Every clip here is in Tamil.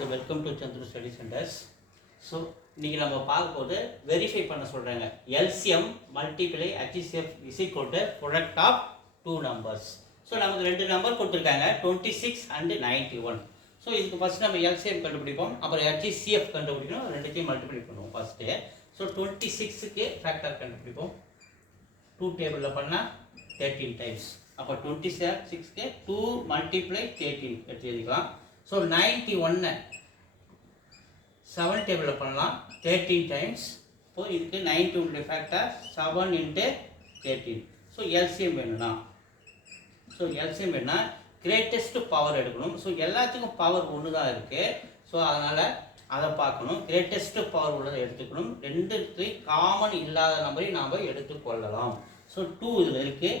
So welcome to Chandru study centres. So இன்றைக்கி நம்ம பார்க்கும்போது வெரிஃபை பண்ண சொல்கிறாங்க. LCM multiply HCF is equal to product of two numbers. So நமக்கு ரெண்டு நம்பர் கொடுத்துருக்காங்க, 26 அண்ட் 91. ஸோ இதுக்கு ஃபஸ்ட் நம்ம எல்சிஎம் கண்டுபிடிப்போம், அப்புறம் ஹெச்சிஎஃப் கண்டுபிடிக்கணும், ரெண்டுத்தையும் மல்டிப்ளை பண்ணுவோம் ஃபஸ்ட்டு. ஸோ 26க்கு ஃபேக்டர் கண்டுபிடிப்போம். 2 டேபிளில் பண்ணால் 13 டைம்ஸ். அப்போ 26க்கு 2 மல்டிப்ளை 13 எடுத்து எழுதிக்கலாம். ஸோ 91 7 டேபிளில் பண்ணலாம் 13 டைம்ஸ். இப்போ இதுக்கு 91 ஃபேக்டர் 7 × 13. ஸோ எல்சிஎம் வேணும்னா கிரேட்டஸ்ட் பவர் எடுக்கணும். ஸோ எல்லாத்துக்கும் பவர் ஒன்று தான் இருக்குது. ஸோ அதனால் அதை பார்க்கணும். கிரேட்டஸ்ட் பவர் உள்ளதை எடுத்துக்கணும். ரெண்டுக்கு காமன் இல்லாத நம்பரை நாம் எடுத்துக்கொள்ளலாம். ஸோ 2 இதில் இருக்குது,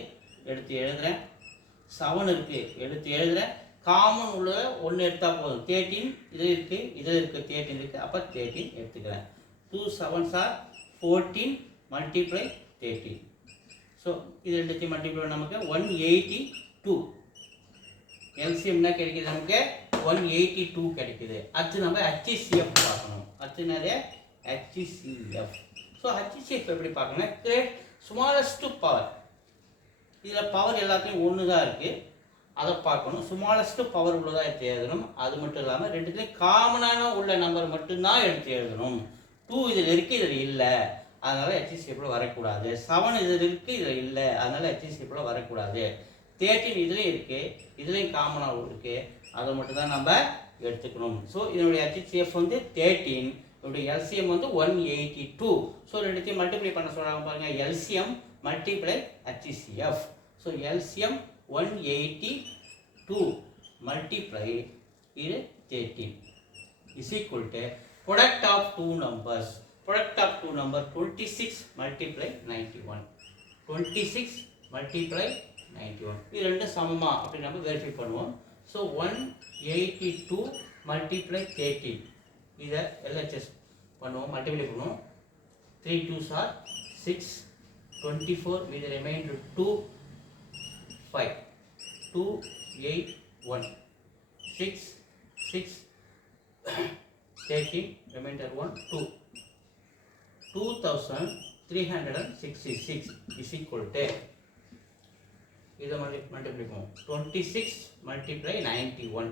எடுத்து எழுதுகிறேன். 7 இருக்குது, எடுத்து எழுதுகிறேன். காமன் உள்ள ஒன்று எடுத்தால் போதும். 13 இதில் இருக்குது, 13 இருக்குது. அப்போ 13 எடுத்துக்கிறேன். 2 7s are 14 மல்டிப்ளை 13. ஸோ இது ரெண்டுத்தையும் மல்டிப்ளை நமக்கு 182. எல்சிஎம்னா கிடைக்கிது நமக்கு 182 கிடைக்குது. அடுத்து நம்ம ஹெச்சிஎஃப் பார்க்கணும். அடுத்து நிறைய ஹெச்சிஎஃப். ஸோ ஹெச்சிஎஃப் எப்படி பார்க்கணும்? Great smallest power. இதில் பவர் எல்லாத்தையும் ஒன்று தான் இருக்குது, அதை பார்க்கணும். ஸ்மாலஸ்ட் பவர் உள்ளதாக எடுத்து எழுதணும். அது மட்டும் இல்லாமல் ரெண்டுத்துலேயும் காமனான உள்ள நம்பர் மட்டும்தான் எடுத்து எழுதணும். 2 இதில் இருக்குது, இதில் இல்லை, அதனால் ஹெச்சிஎஃப்பில் வரக்கூடாது. 7 இதில் இருக்குது, இதில் இல்லை, அதனால் ஹெச்சிஎஃப்பில் வரக்கூடாது. 13 இதுலேயும் இருக்குது, இதுலேயும் காமனாக இருக்குது, அதை மட்டும் தான் நம்ம எடுத்துக்கணும். ஸோ இதனுடைய ஹெச்சிஎஃப் 13, இதனுடைய எல்சிஎம் 182. ஸோ ரெண்டுத்தையும் மல்டிப்ளை பண்ண சொல்கிறாங்க பாருங்கள். LCM multiply HCF. So LCM 182 multiply இது 13 is equal to product of two numbers. Product of two number 26 multiply 91. 26 multiply 91 இது ரெண்டும் சமமா அப்படி நம்ம வெரிஃபை பண்ணுவோம். ஸோ 182 மல்டிப்ளை 13 இதை எல்ஹெச்எஸ் பண்ணுவோம், மல்டிப்ளை பண்ணுவோம். 3 2s are 6, 24 with the remainder 2, 5, 2 8 1, 6 6 13 remainder 1 2, 2366 is equal to இதை மல்டிப்ளை பண்ணுவோம். 26 மல்டிப்ளை 91.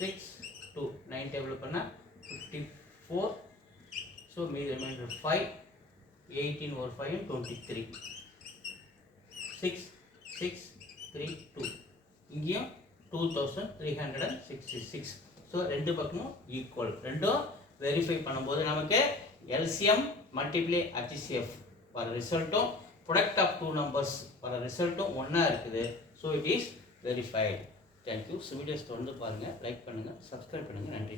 6 2 9 டேபிள் பண்ணால் 54. ஸோ மீதி ரிமைண்டர் 5, 18 ஒரு 5 23. 6 6 3 2. இங்கேயும் 2366. ஸோ ரெண்டு பக்கமும் ஈக்குவல். ரெண்டும் வெரிஃபை பண்ணும்போது நமக்கு எல்சிஎம் மல்டிப்ளை ஹெச்சிஎஃப் வர ரிசல்ட்டும் ப்ராடக்ட் ஆஃப் டூ நம்பர்ஸ் வர ரிசல்ட்டும் ஒன்றா இருக்குது. So it is verified. Thank you. Videos தொடர்ந்து பாருங்கள், லைக் பண்ணுங்கள், சப்ஸ்கிரைப் பண்ணுங்கள். நன்றி.